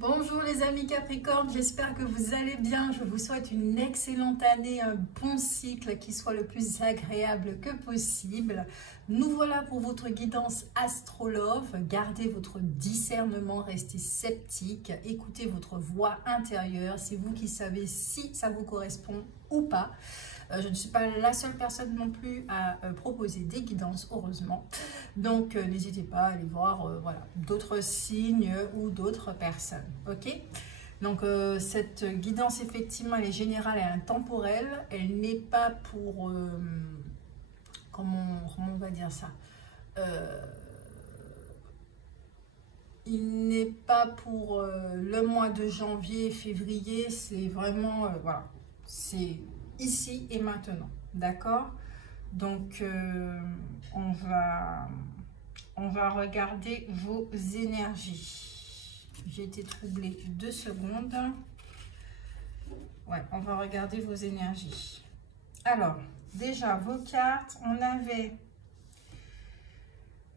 Bonjour les amis Capricorne, j'espère que vous allez bien. Je vous souhaite une excellente année, un bon cycle qui soit le plus agréable que possible. Nous voilà pour votre guidance astrologue. Gardez votre discernement, restez sceptique, écoutez votre voix intérieure. C'est vous qui savez si ça vous correspond ou pas. Je ne suis pas la seule personne non plus à proposer des guidances, heureusement. Donc, n'hésitez pas à aller voir voilà, d'autres signes ou d'autres personnes. Ok? Donc, cette guidance, effectivement, elle est générale et intemporelle. Elle n'est pas pour... comment on va dire ça il n'est pas pour le mois de janvier, février. C'est vraiment... voilà. C'est ici et maintenant. D'accord? Donc, on va regarder vos énergies. J'ai été troublée 2 secondes. Ouais, on va regarder vos énergies. Alors, déjà, vos cartes, on avait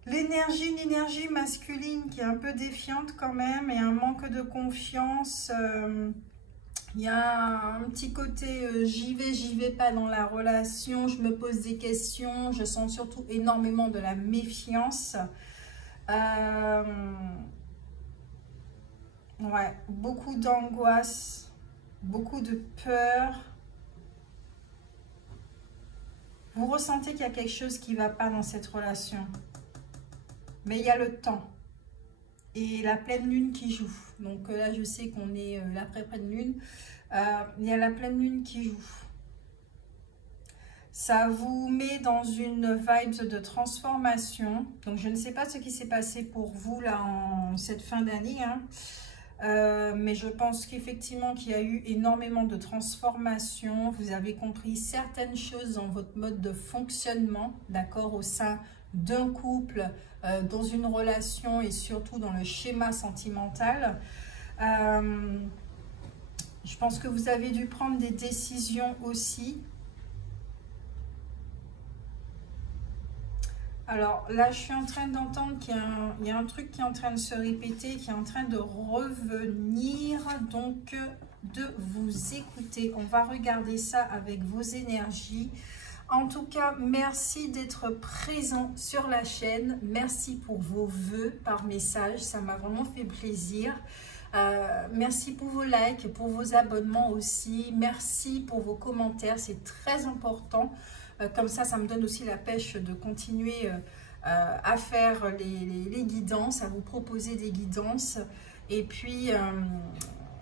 l'énergie masculine qui est un peu défiante quand même et un manque de confiance. Il y a un petit côté j'y vais pas dans la relation, je me pose des questions, je sens surtout énormément de la méfiance. Ouais, beaucoup d'angoisse, beaucoup de peur. Vous ressentez qu'il y a quelque chose qui ne va pas dans cette relation. Mais il y a le temps. Et la pleine lune qui joue. Donc là, je sais qu'on est l'après-pleine lune. Il y a la pleine lune qui joue. Ça vous met dans une vibe de transformation. Donc, je ne sais pas ce qui s'est passé pour vous là en cette fin d'année. Hein. Mais je pense qu'effectivement qu'il y a eu énormément de transformation. Vous avez compris certaines choses dans votre mode de fonctionnement, d'accord, au sein d'un couple, dans une relation et surtout dans le schéma sentimental. Je pense que vous avez dû prendre des décisions aussi. Alors là, je suis en train d'entendre qu'il y a un truc qui est en train de se répéter, qui est en train de revenir, donc de vous écouter. On va regarder ça avec vos énergies. En tout cas, merci d'être présent sur la chaîne. Merci pour vos vœux par message, ça m'a vraiment fait plaisir. Merci pour vos likes, pour vos abonnements aussi. Merci pour vos commentaires, c'est très important. Comme ça me donne aussi la pêche de continuer à faire les guidances, à vous proposer des guidances. Et puis,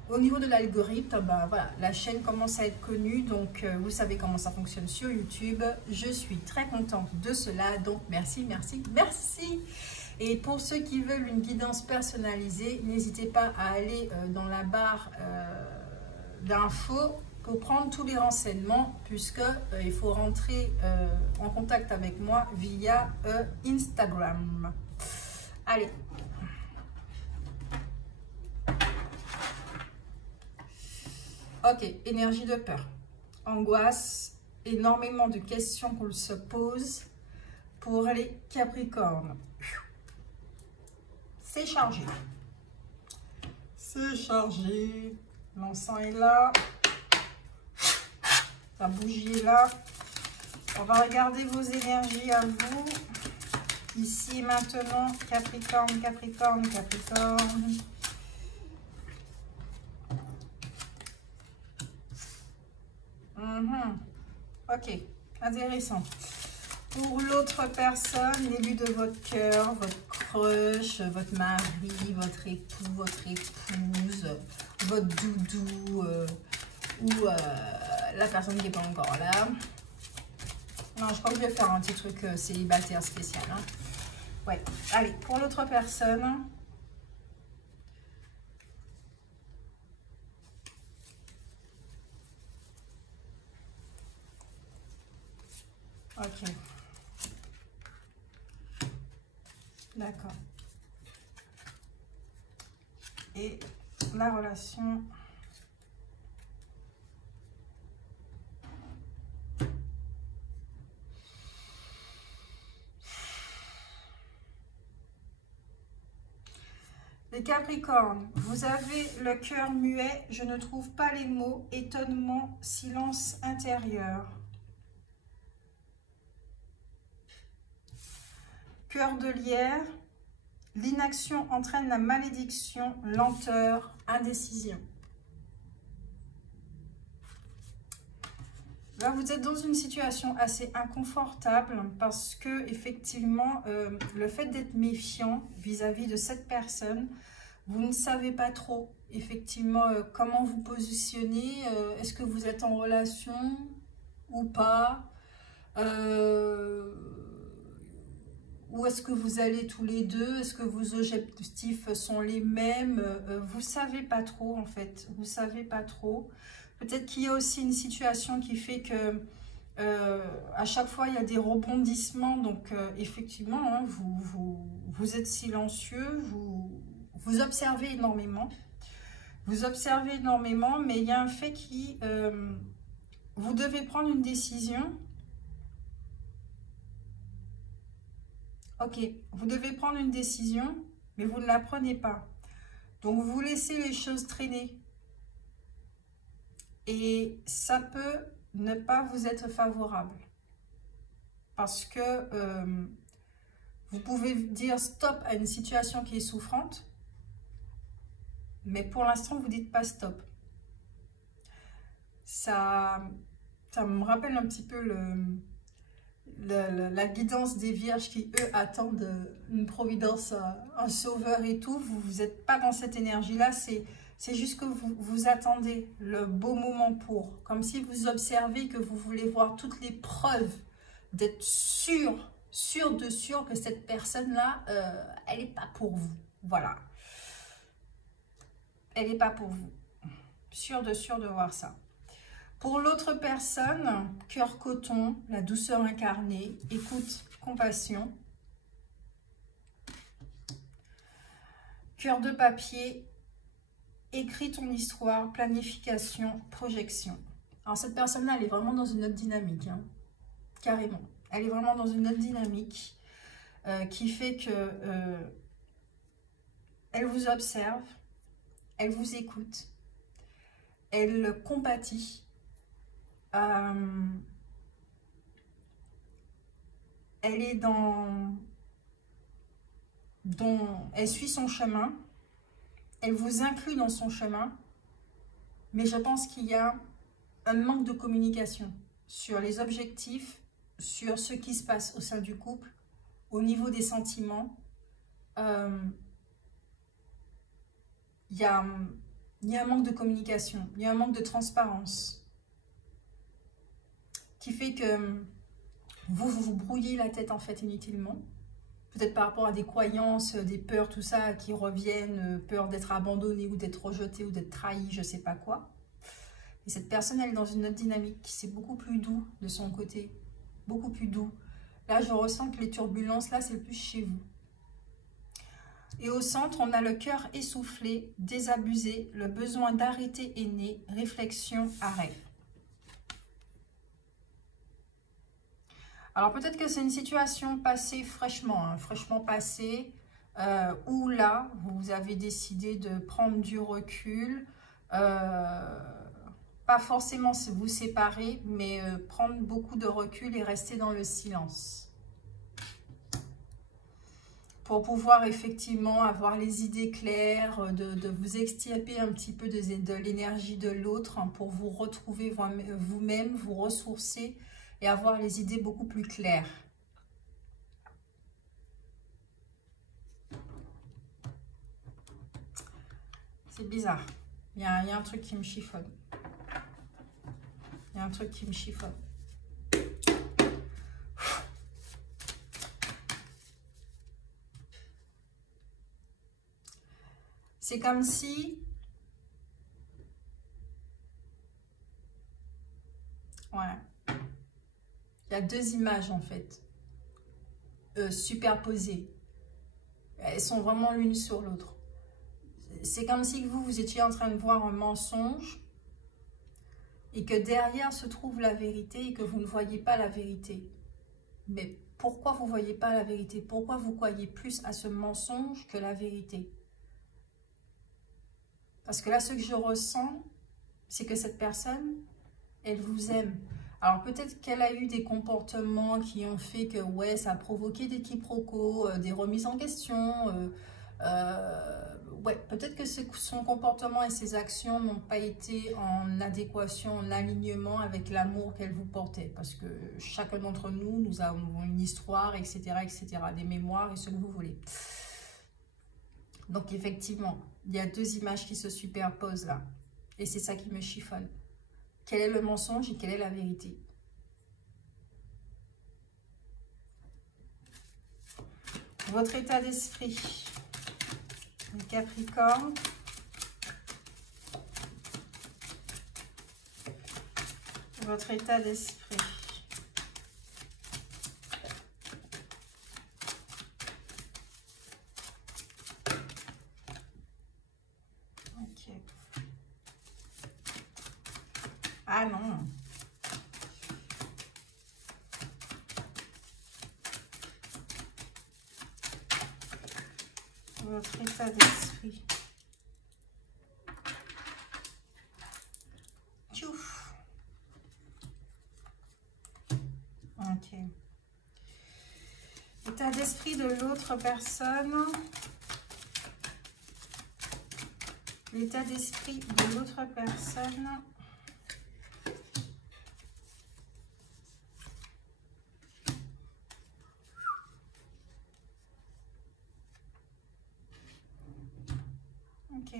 au niveau de l'algorithme, ben, voilà, la chaîne commence à être connue. Donc, vous savez comment ça fonctionne sur YouTube. Je suis très contente de cela. Donc, merci, merci, merci. Et pour ceux qui veulent une guidance personnalisée, n'hésitez pas à aller dans la barre d'infos pour prendre tous les renseignements, puisque il faut rentrer en contact avec moi via Instagram. Allez. Ok, énergie de peur, angoisse, énormément de questions qu'on se pose pour les Capricornes. C'est chargé. C'est chargé. L'encens est là. La bougie est là. On va regarder vos énergies à vous. Ici, maintenant, Capricorne, Capricorne, Capricorne. Ok, intéressant. Pour l'autre personne, l'élu de votre cœur, votre crush, votre mari, votre époux, votre épouse, votre doudou ou la personne qui n'est pas encore là. Non, je crois que je vais faire un petit truc célibataire spécial. Hein. Ouais, allez, pour l'autre personne. Ok. D'accord. Et la relation. Les Capricorne, vous avez le cœur muet, je ne trouve pas les mots, étonnement, silence intérieur. Cœur de lierre, l'inaction entraîne la malédiction, lenteur, indécision. Là, vous êtes dans une situation assez inconfortable parce que, effectivement, le fait d'être méfiant vis-à-vis de cette personne, vous ne savez pas trop, effectivement, comment vous positionner. Est-ce que vous êtes en relation ou pas? Où est-ce que vous allez tous les deux? Est-ce que vos objectifs sont les mêmes? Vous ne savez pas trop, en fait. Vous ne savez pas trop. Peut-être qu'il y a aussi une situation qui fait que à chaque fois, il y a des rebondissements. Donc, effectivement, hein, vous êtes silencieux, vous observez énormément. Vous observez énormément, mais il y a un fait qui... vous devez prendre une décision. Ok, vous devez prendre une décision, mais vous ne la prenez pas. Donc, vous laissez les choses traîner. Et ça peut ne pas vous être favorable. Parce que vous pouvez dire stop à une situation qui est souffrante. Mais pour l'instant, vous ne dites pas stop. Ça me rappelle un petit peu la guidance des vierges qui, eux, attendent une providence, un sauveur et tout. Vous n'êtes pas dans cette énergie-là. C'est juste que vous attendez le beau moment pour. Comme si vous observez que vous voulez voir toutes les preuves d'être sûr que cette personne-là, elle n'est pas pour vous. Voilà. Elle n'est pas pour vous. Sûr de voir ça. Pour l'autre personne, cœur coton, la douceur incarnée, écoute, compassion. Cœur de papier, écris ton histoire, planification, projection. Alors cette personne-là, elle est vraiment dans une autre dynamique, hein, carrément. Elle est vraiment dans une autre dynamique qui fait que elle vous observe, elle vous écoute, elle compatit. Elle est elle suit son chemin, elle vous inclut dans son chemin, mais je pense qu'il y a un manque de communication sur les objectifs, sur ce qui se passe au sein du couple, au niveau des sentiments. Il y a un manque de communication, il y a un manque de transparence qui fait que vous brouillez la tête en fait inutilement. Peut-être par rapport à des croyances, des peurs, tout ça qui reviennent, peur d'être abandonné ou d'être rejeté ou d'être trahi, je ne sais pas quoi. Et cette personne, elle est dans une autre dynamique, c'est beaucoup plus doux de son côté, beaucoup plus doux. Là, je ressens que les turbulences, là, c'est plus chez vous. Et au centre, on a le cœur essoufflé, désabusé, le besoin d'arrêter est né, réflexion, arrêt. Alors peut-être que c'est une situation passée fraîchement, hein, fraîchement passée, où là, vous avez décidé de prendre du recul, pas forcément vous séparer, mais prendre beaucoup de recul et rester dans le silence. Pour pouvoir effectivement avoir les idées claires, de vous extirper un petit peu de l'énergie de l'autre, hein, pour vous retrouver vous-même, vous ressourcer, et avoir les idées beaucoup plus claires. C'est bizarre. Il y a un truc qui me chiffonne. Il y a un truc qui me chiffonne. C'est comme si... Ouais. Il y a deux images en fait, superposées. Elles sont vraiment l'une sur l'autre. C'est comme si vous étiez en train de voir un mensonge et que derrière se trouve la vérité et que vous ne voyez pas la vérité. Mais pourquoi vous ne voyez pas la vérité? Pourquoi vous croyez plus à ce mensonge que la vérité? Parce que là, ce que je ressens, c'est que cette personne, elle vous aime. Alors peut-être qu'elle a eu des comportements qui ont fait que, ouais, ça a provoqué des quiproquos, des remises en question. Ouais, peut-être que son comportement et ses actions n'ont pas été en adéquation, en alignement avec l'amour qu'elle vous portait. Parce que chacun d'entre nous, nous avons une histoire, etc., etc., des mémoires et ce que vous voulez. Donc effectivement, il y a deux images qui se superposent là. Et c'est ça qui me chiffonne. Quel est le mensonge et quelle est la vérité? Votre état d'esprit, les Capricornes. Votre état d'esprit. Ok. Ah non. Votre état d'esprit. Tchouf. Ok. État d'esprit de l'autre personne. L'état d'esprit de l'autre personne. Ok.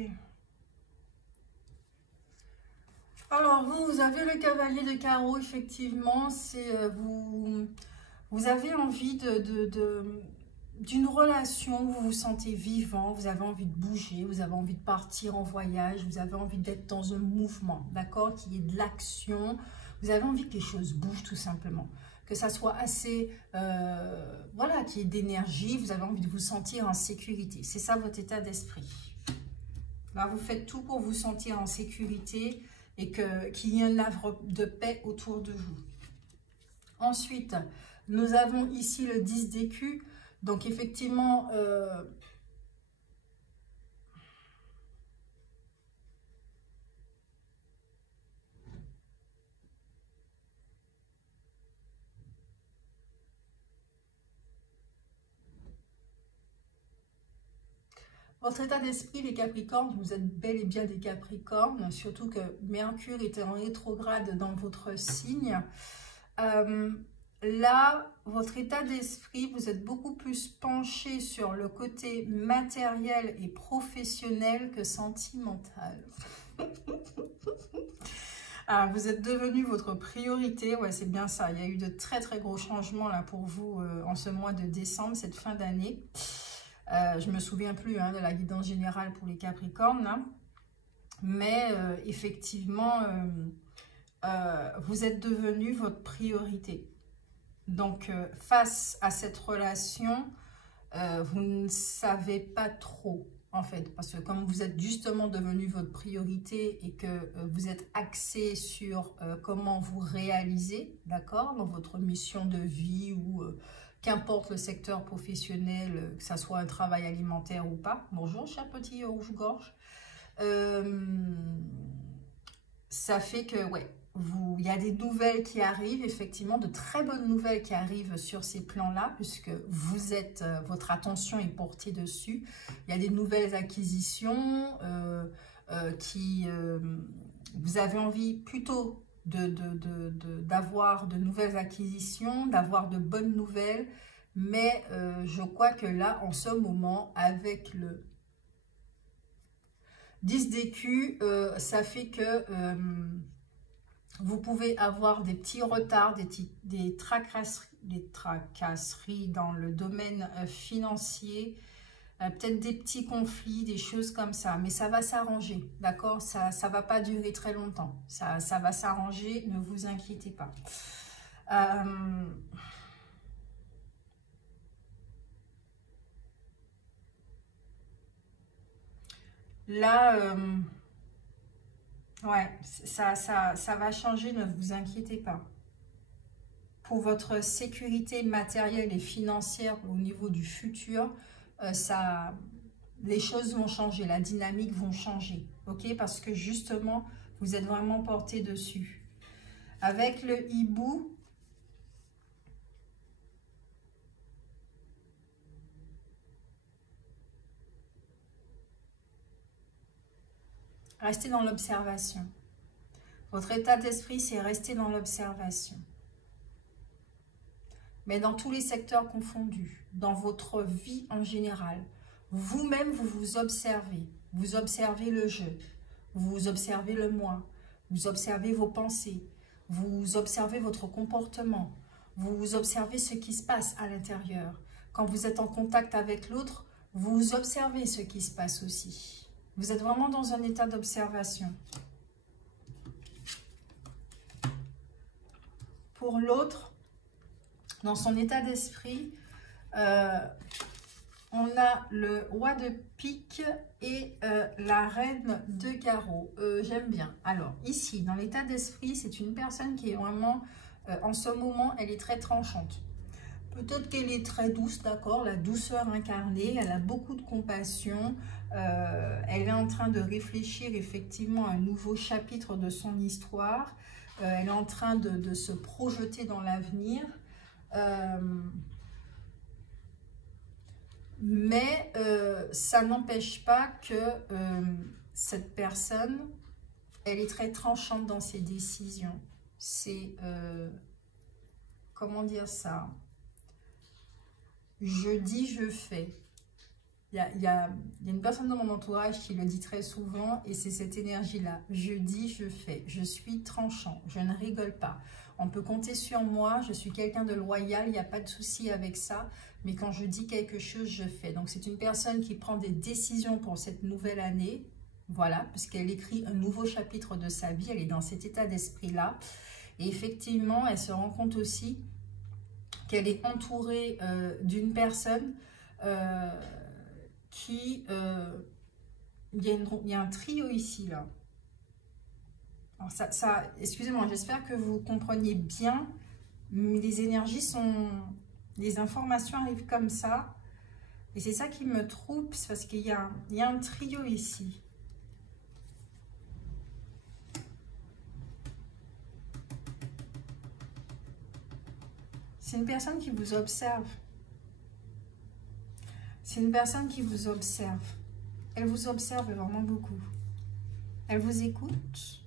Alors, vous avez le cavalier de carreau, effectivement. C'est vous avez envie d'une relation où vous vous sentez vivant, vous avez envie de bouger, vous avez envie de partir en voyage, vous avez envie d'être dans un mouvement, d'accord, qu'il y ait de l'action. Vous avez envie que les choses bougent tout simplement. Que ça soit assez, voilà, qu'il y ait d'énergie, vous avez envie de vous sentir en sécurité. C'est ça votre état d'esprit. Là, vous faites tout pour vous sentir en sécurité et qu'il y ait un havre de paix autour de vous. Ensuite, nous avons ici le 10 d'écus. Donc, effectivement, votre état d'esprit, les Capricornes, vous êtes bel et bien des Capricornes, surtout que Mercure est en rétrograde dans votre signe. Là, votre état d'esprit, vous êtes beaucoup plus penché sur le côté matériel et professionnel que sentimental. Ah, vous êtes devenu votre priorité, ouais, c'est bien ça. Il y a eu de très très gros changements là pour vous en ce mois de décembre, cette fin d'année. Je ne me souviens plus de la guidance générale pour les Capricornes, hein. Mais effectivement, vous êtes devenu votre priorité. Donc, face à cette relation, vous ne savez pas trop, en fait. Parce que comme vous êtes justement devenu votre priorité et que vous êtes axé sur comment vous réaliser, d'accord, dans votre mission de vie ou qu'importe le secteur professionnel, que ça soit un travail alimentaire ou pas. Bonjour, cher petit rouge-gorge. Ça fait que, ouais, il y a des nouvelles qui arrivent, effectivement, de très bonnes nouvelles qui arrivent sur ces plans-là, puisque vous êtes, votre attention est portée dessus. Il y a des nouvelles acquisitions vous avez envie plutôt d'avoir de nouvelles acquisitions, d'avoir de bonnes nouvelles, mais je crois que là, en ce moment, avec le 10 d'écus, ça fait que vous pouvez avoir des petits retards, des tracasseries dans le domaine financier, peut-être des petits conflits, des choses comme ça. Mais ça va s'arranger, d'accord? Ça ne va pas durer très longtemps. Ça va s'arranger, ne vous inquiétez pas. Là, ouais, ça va changer, ne vous inquiétez pas. Pour votre sécurité matérielle et financière au niveau du futur, ça les choses vont changer, la dynamique vont changer, ok? Parce que justement, vous êtes vraiment porté dessus. Avec le hibou, restez dans l'observation. Votre état d'esprit, c'est rester dans l'observation. Mais dans tous les secteurs confondus, dans votre vie en général, vous-même, vous vous observez. Vous observez le je, vous observez le moi, vous observez vos pensées, vous observez votre comportement, vous observez ce qui se passe à l'intérieur. Quand vous êtes en contact avec l'autre, vous observez ce qui se passe aussi. Vous êtes vraiment dans un état d'observation. Pour l'autre, dans son état d'esprit, on a le roi de pique et la reine de carreau. J'aime bien. Alors, ici, dans l'état d'esprit, c'est une personne qui est vraiment, en ce moment, elle est très tranchante. Peut-être qu'elle est très douce, d'accord, la douceur incarnée, elle a beaucoup de compassion. Elle est en train de réfléchir effectivement à un nouveau chapitre de son histoire. Elle est en train de se projeter dans l'avenir. Mais ça n'empêche pas que cette personne, elle est très tranchante dans ses décisions. C'est, comment dire ça? Je dis, je fais. Il y a une personne dans mon entourage qui le dit très souvent et c'est cette énergie-là. Je dis, je fais. Je suis tranchant. Je ne rigole pas. On peut compter sur moi. Je suis quelqu'un de loyal. Il n'y a pas de souci avec ça. Mais quand je dis quelque chose, je fais. Donc, c'est une personne qui prend des décisions pour cette nouvelle année. Voilà, puisqu'elle écrit un nouveau chapitre de sa vie. Elle est dans cet état d'esprit-là. Et effectivement, elle se rend compte aussi qu'elle est entourée d'une personne qui... il y a un trio ici, là. Alors excusez-moi, j'espère que vous compreniez bien. Les énergies sont... Les informations arrivent comme ça. Et c'est ça qui me trouble, parce qu'il y a un trio ici. C'est une personne qui vous observe. C'est une personne qui vous observe. Elle vous observe vraiment beaucoup. Elle vous écoute.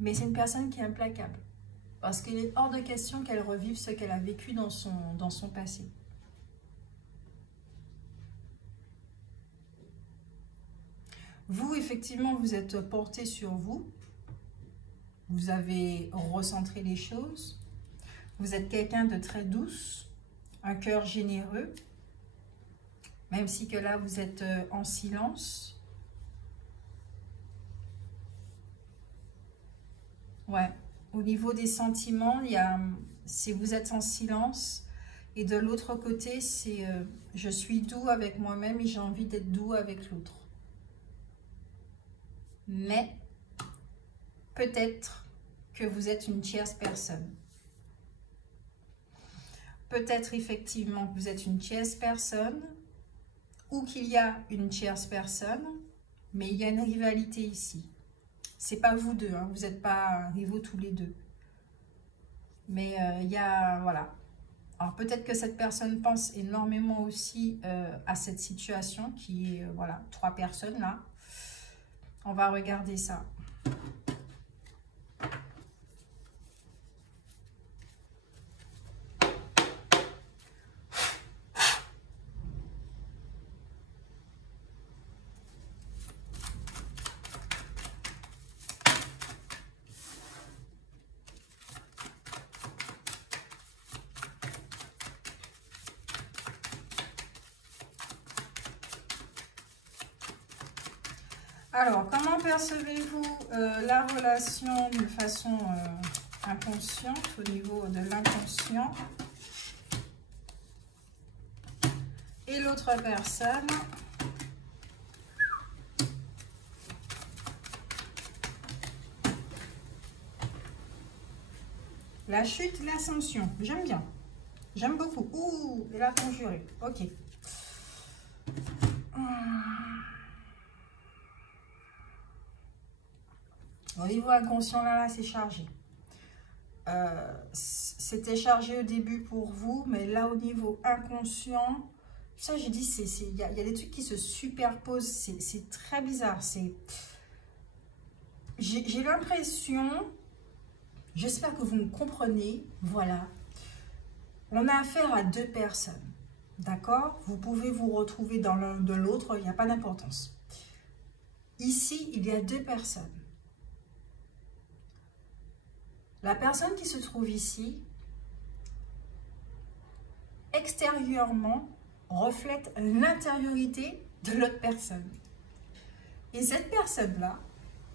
Mais c'est une personne qui est implacable. Parce qu'il est hors de question qu'elle revive ce qu'elle a vécu dans son passé. Vous, effectivement, vous êtes porté sur vous. Vous avez recentré les choses. Vous êtes quelqu'un de très douce, un cœur généreux. Même si que là, vous êtes en silence. Ouais. Au niveau des sentiments, si vous êtes en silence. Et de l'autre côté, c'est je suis doux avec moi-même et j'ai envie d'être doux avec l'autre. Mais peut-être que vous êtes une tierce personne. Peut-être effectivement que vous êtes une tierce personne ou qu'il y a une tierce personne, mais il y a une rivalité ici. C'est pas vous deux, hein, vous n'êtes pas rivaux tous les deux. Mais il y a, voilà. Alors peut-être que cette personne pense énormément aussi à cette situation qui est, voilà, 3 personnes là. On va regarder ça. Alors, comment percevez-vous la relation d'une façon inconsciente, au niveau de l'inconscient? Et l'autre personne? La chute, l'ascension. J'aime bien. J'aime beaucoup. Ouh, et la conjurée. Ok. Au niveau inconscient, là c'est chargé. C'était chargé au début pour vous, mais là au niveau inconscient, ça j'ai dit, il y a des trucs qui se superposent, c'est très bizarre. J'ai l'impression, j'espère que vous me comprenez, voilà, on a affaire à deux personnes, d'accord? Vous pouvez vous retrouver dans l'un de l'autre, il n'y a pas d'importance. Ici, il y a deux personnes. La personne qui se trouve ici, extérieurement, reflète l'intériorité de l'autre personne. Et cette personne-là,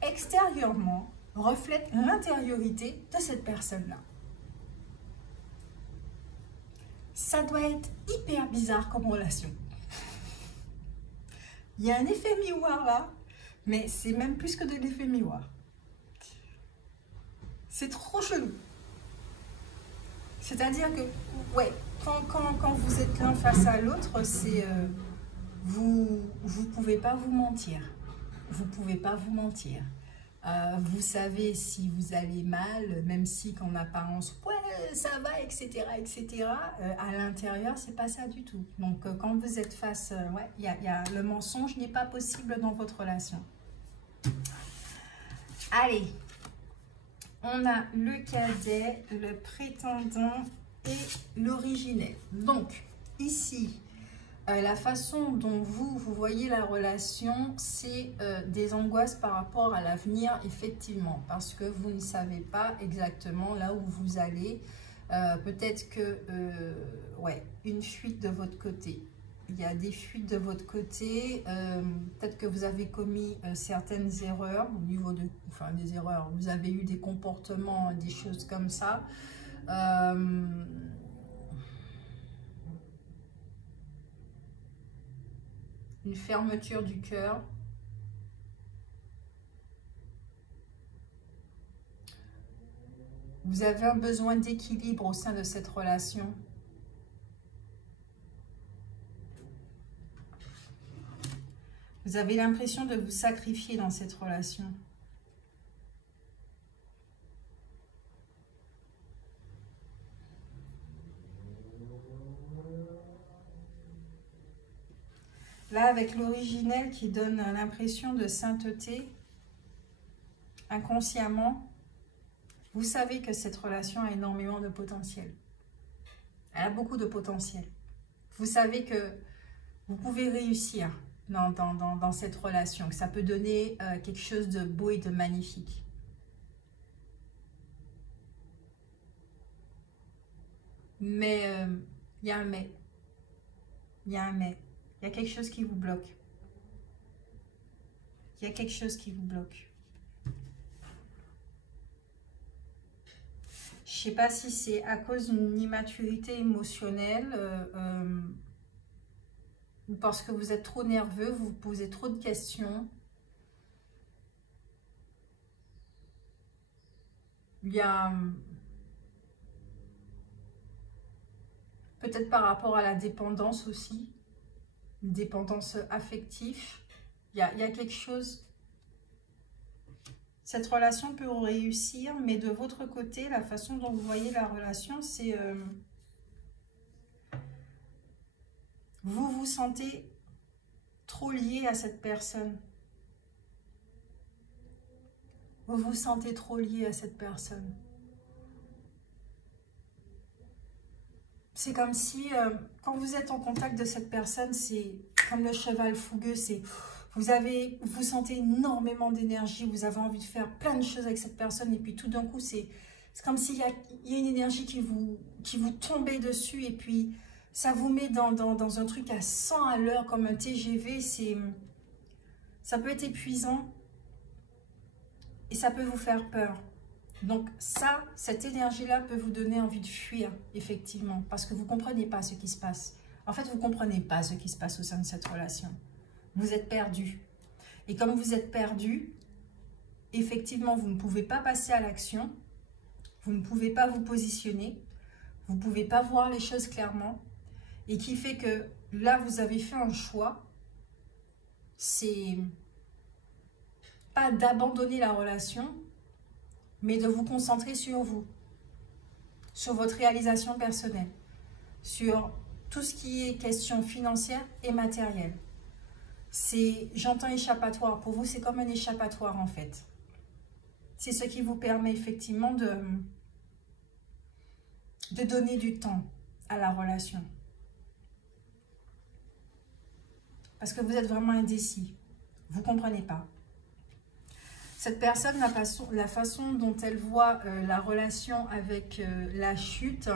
extérieurement, reflète l'intériorité de cette personne-là. Ça doit être hyper bizarre comme relation. Il y a un effet miroir là, mais c'est même plus que de l'effet miroir. C'est trop chelou. C'est-à-dire que, ouais, quand vous êtes l'un face à l'autre, c'est vous pouvez pas vous mentir. Vous pouvez pas vous mentir. Vous savez si vous allez mal, même si qu'en apparence, ouais, ça va, etc., etc. À l'intérieur, c'est pas ça du tout. Donc, quand vous êtes face, ouais, le mensonge n'est pas possible dans votre relation. Allez. On a le cadet, le prétendant et l'originel. Donc, ici, la façon dont vous voyez la relation, c'est des angoisses par rapport à l'avenir, effectivement. Parce que vous ne savez pas exactement là où vous allez. Peut-être que, ouais, une fuite de votre côté. Il y a des fuites de votre côté, peut-être que vous avez commis certaines erreurs au niveau de, enfin des erreurs, vous avez eu des comportements, des choses comme ça. Une fermeture du cœur. Vous avez un besoin d'équilibre au sein de cette relation. Vous avez l'impression de vous sacrifier dans cette relation. Là, avec l'originel qui donne l'impression de sainteté, inconsciemment, vous savez que cette relation a énormément de potentiel. Elle a beaucoup de potentiel. Vous savez que vous pouvez réussir dans cette relation, que ça peut donner quelque chose de beau et de magnifique. Mais il y a un mais. Il y a un mais. Il y a quelque chose qui vous bloque. Il y a quelque chose qui vous bloque. Je ne sais pas si c'est à cause d'une immaturité émotionnelle ou parce que vous êtes trop nerveux, vous vous posez trop de questions. Il y a peut-être par rapport à la dépendance aussi, une dépendance affective. Il y a quelque chose. Cette relation peut réussir, mais de votre côté, la façon dont vous voyez la relation, c'est vous vous sentez trop lié à cette personne. Vous vous sentez trop lié à cette personne. C'est comme si, quand vous êtes en contact de cette personne, c'est comme le cheval fougueux, c'est... Vous sentez énormément d'énergie, vous avez envie de faire plein de choses avec cette personne et puis tout d'un coup, c'est comme s'il y a une énergie qui vous tombait dessus et puis ça vous met dans un truc à 100 à l'heure comme un TGV. Ça peut être épuisant et ça peut vous faire peur. Donc ça, cette énergie-là peut vous donner envie de fuir, effectivement, parce que vous ne comprenez pas ce qui se passe. En fait, vous ne comprenez pas ce qui se passe au sein de cette relation. Vous êtes perdu. Et comme vous êtes perdu, effectivement, vous ne pouvez pas passer à l'action. Vous ne pouvez pas vous positionner. Vous ne pouvez pas voir les choses clairement. Et qui fait que là, vous avez fait un choix. c'est pas d'abandonner la relation, mais de vous concentrer sur vous, sur votre réalisation personnelle, sur tout ce qui est question financière et matérielle. J'entends échappatoire, pour vous c'est comme un échappatoire en fait. C'est ce qui vous permet effectivement de donner du temps à la relation. Parce que vous êtes vraiment indécis, vous ne comprenez pas. Cette personne, la façon dont elle voit la relation avec la chute,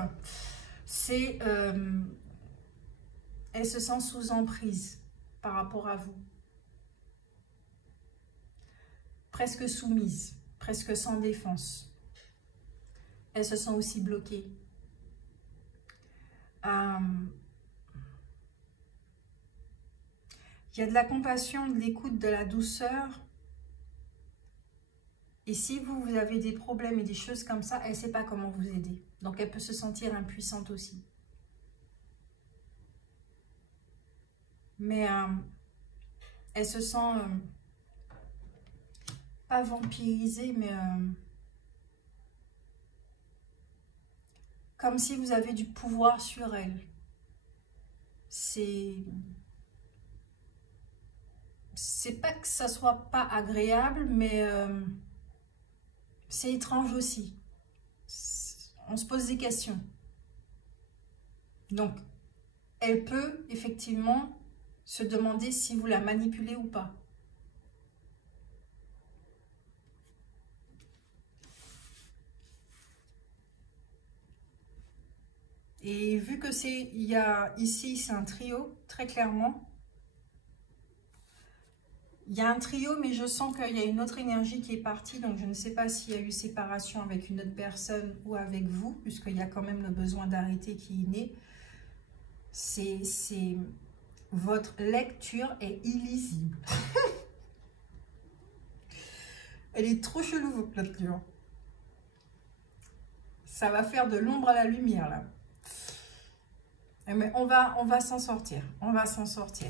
c'est elle se sent sous emprise par rapport à vous. Presque soumise, presque sans défense. Elle se sent aussi bloquée. Il y a de la compassion, de l'écoute, de la douceur. Et si vous avez des problèmes et des choses comme ça, elle ne sait pas comment vous aider. Donc, elle peut se sentir impuissante aussi. Mais elle se sent pas vampirisée, mais comme si vous avez du pouvoir sur elle. C'est pas que ça soit pas agréable, mais c'est étrange aussi. On se pose des questions. Donc, elle peut effectivement se demander si vous la manipulez ou pas. Et vu que ici, c'est un trio, très clairement. Il y a un trio, mais je sens qu'il y a une autre énergie qui est partie. Donc, je ne sais pas s'il y a eu séparation avec une autre personne ou avec vous, puisqu'il y a quand même le besoin d'arrêter qui est né. Votre lecture est illisible. Elle est trop chelou, votre lecture. Ça va faire de l'ombre à la lumière, là. Mais on va s'en sortir. On va s'en sortir.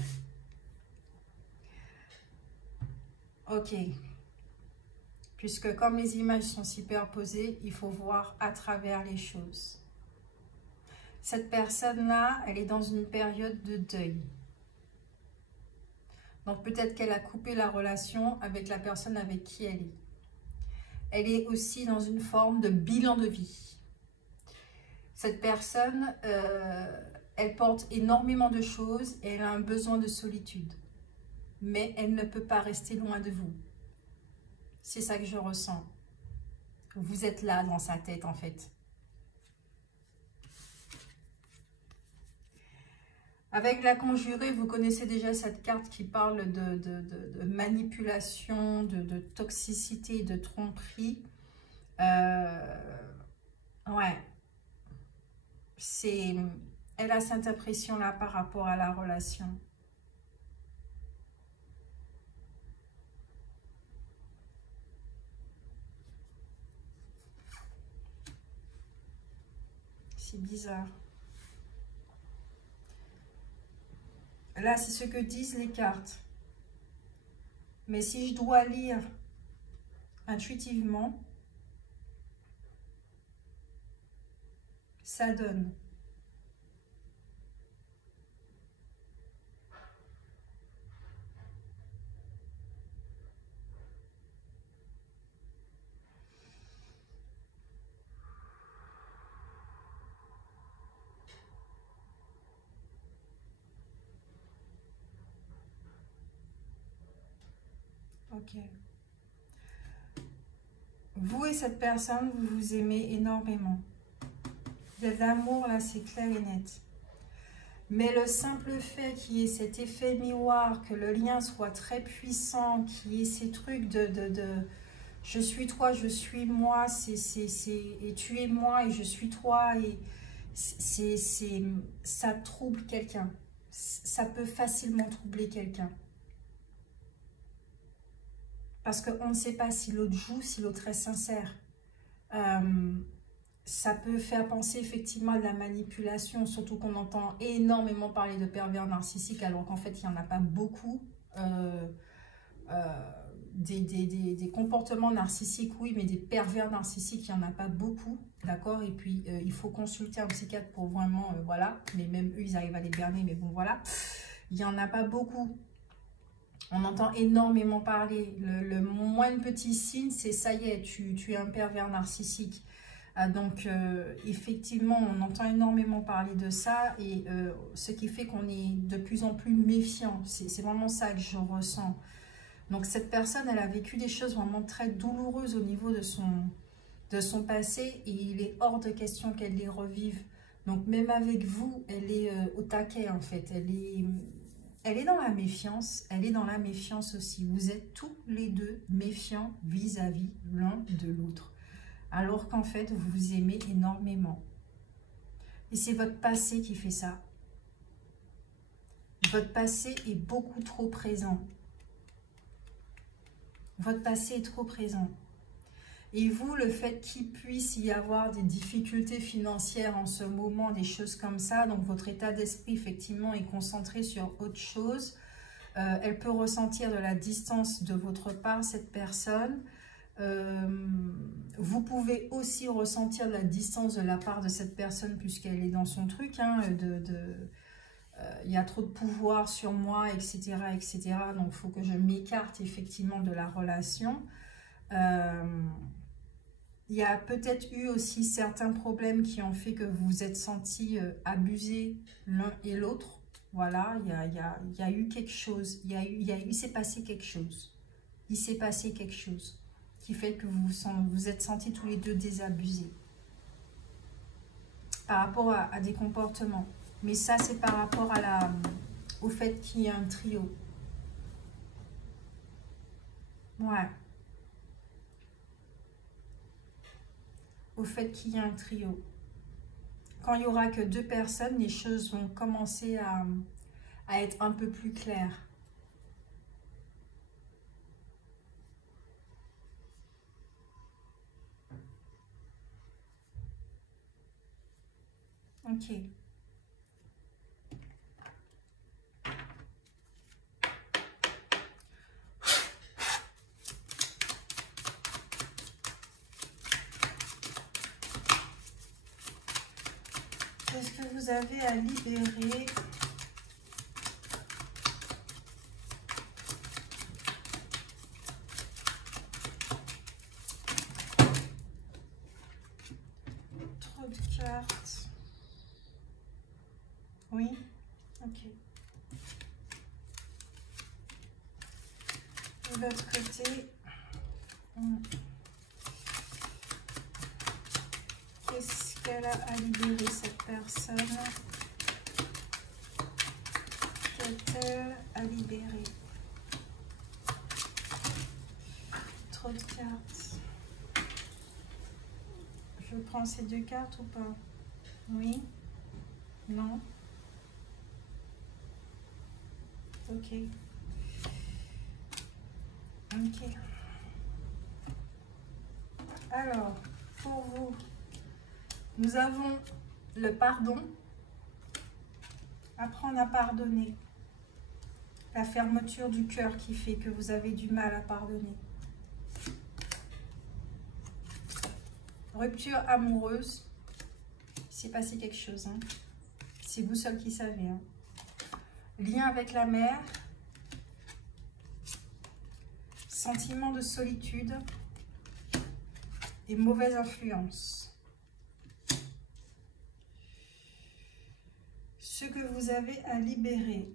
Ok. Puisque comme les images sont superposées, il faut voir à travers les choses. Cette personne-là, elle est dans une période de deuil. Donc peut-être qu'elle a coupé la relation avec la personne avec qui elle est. Elle est aussi dans une forme de bilan de vie. Cette personne, elle porte énormément de choses et elle a un besoin de solitude. Mais elle ne peut pas rester loin de vous. C'est ça que je ressens. Vous êtes là dans sa tête en fait. Avec la conjurée, vous connaissez déjà cette carte qui parle de manipulation, de toxicité, de tromperie. Ouais. Elle a cette impression-là par rapport à la relation. C'est bizarre. Là, c'est ce que disent les cartes. Mais si je dois lire intuitivement, ça donne. Ok. Vous et cette personne, vous vous aimez énormément. Il y a de l'amour là, c'est clair et net. Mais le simple fait qu'il y ait cet effet miroir, que le lien soit très puissant, qu'il y ait ces trucs de je suis toi, je suis moi, et tu es moi et je suis toi, et ça trouble quelqu'un. Ça peut facilement troubler quelqu'un. Parce qu'on ne sait pas si l'autre joue, si l'autre est sincère. Ça peut faire penser effectivement à de la manipulation, surtout qu'on entend énormément parler de pervers narcissiques, alors qu'en fait, il n'y en a pas beaucoup. des comportements narcissiques, oui, mais des pervers narcissiques, il n'y en a pas beaucoup, d'accord? Et puis, il faut consulter un psychiatre pour vraiment, voilà, mais même eux, ils arrivent à les berner, mais bon, voilà. Il n'y en a pas beaucoup. On entend énormément parler. Le moindre petit signe, c'est ça y est, tu es un pervers narcissique. Donc, effectivement, on entend énormément parler de ça et ce qui fait qu'on est de plus en plus méfiant. C'est vraiment ça que je ressens. Donc, cette personne, elle a vécu des choses vraiment très douloureuses au niveau de son passé et il est hors de question qu'elle les revive. Donc, même avec vous, elle est au taquet, en fait. Elle est dans la méfiance, elle est dans la méfiance aussi. Vous êtes tous les deux méfiants vis-à-vis l'un de l'autre. Alors qu'en fait, vous vous aimez énormément. Et c'est votre passé qui fait ça. Votre passé est beaucoup trop présent. Votre passé est trop présent. Et vous, le fait qu'il puisse y avoir des difficultés financières en ce moment, des choses comme ça, donc votre état d'esprit, effectivement, est concentré sur autre chose. Elle peut ressentir de la distance de votre part, cette personne. Vous pouvez aussi ressentir de la distance de la part de cette personne, puisqu'elle est dans son truc, hein, il y a trop de pouvoir sur moi, etc. etc. Donc, il faut que je m'écarte, effectivement, de la relation. Il y a peut-être eu aussi certains problèmes qui ont fait que vous vous êtes sentis abusés l'un et l'autre. Voilà, il y a eu quelque chose. Il s'est passé quelque chose. Il s'est passé quelque chose qui fait que vous vous êtes sentis tous les deux désabusés par rapport à des comportements. Mais ça, c'est par rapport au fait qu'il y ait un trio. Ouais. Au fait qu'il y ait un trio. Quand il n'y aura que deux personnes, les choses vont commencer à être un peu plus claires. Ok. Qu'est-ce que vous avez à libérer? Trop de cartes. Oui? Ok. De l'autre côté, qu'est-ce qu'elle a à libérer, cette personne? Qu'a-t-elle à libérer? Trop de cartes. Je prends ces deux cartes ou pas? Oui? Non? Ok. Ok. Alors, pour vous, nous avons le pardon. Apprendre à pardonner. La fermeture du cœur qui fait que vous avez du mal à pardonner. Rupture amoureuse. Il s'est passé quelque chose. Hein. C'est vous seul qui savez. Hein. Lien avec la mère. Sentiment de solitude. Et mauvaise influence. Ce que vous avez à libérer.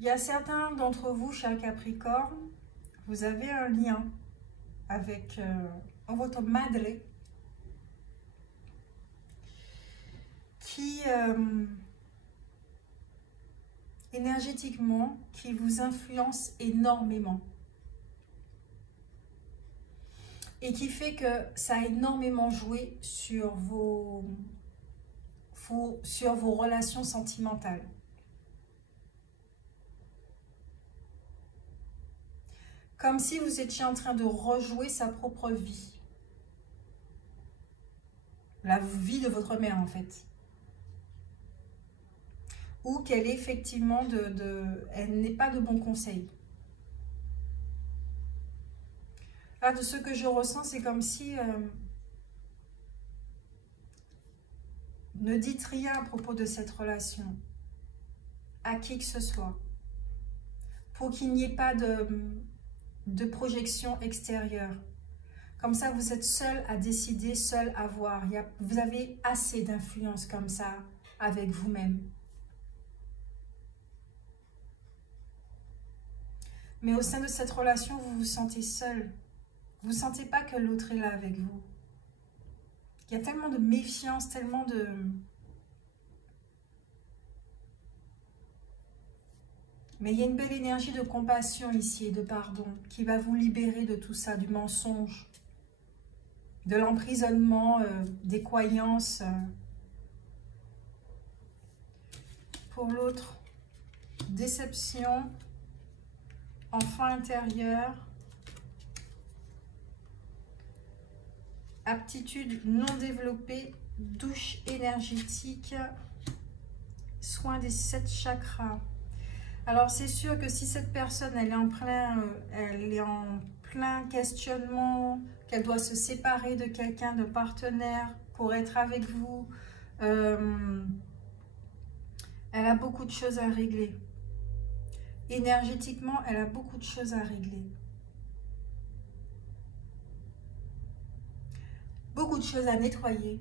Il y a certains d'entre vous, chers Capricorne, vous avez un lien avec votre madre qui, énergétiquement, qui vous influence énormément. Et qui fait que ça a énormément joué sur vos relations sentimentales. Comme si vous étiez en train de rejouer sa propre vie. La vie de votre mère, en fait. Ou qu'elle est effectivement elle n'est pas de bons conseils. Là, de ce que je ressens, c'est comme si... ne dites rien à propos de cette relation. À qui que ce soit. Pour qu'il n'y ait pas de projection extérieure. Comme ça, vous êtes seul à décider, seul à voir. Vous avez assez d'influence comme ça avec vous-même. Mais au sein de cette relation, vous vous sentez seul. Vous ne sentez pas que l'autre est là avec vous. Il y a tellement de méfiance, tellement de... Mais il y a une belle énergie de compassion ici et de pardon qui va vous libérer de tout ça, du mensonge, de l'emprisonnement, des croyances. Pour l'autre, déception, enfant intérieur, aptitude non développée, douche énergétique, soin des 7 chakras. Alors c'est sûr que si cette personne elle est en plein questionnement, qu'elle doit se séparer de quelqu'un, de partenaire pour être avec vous, elle a beaucoup de choses à régler. Énergétiquement, elle a beaucoup de choses à régler. Beaucoup de choses à nettoyer.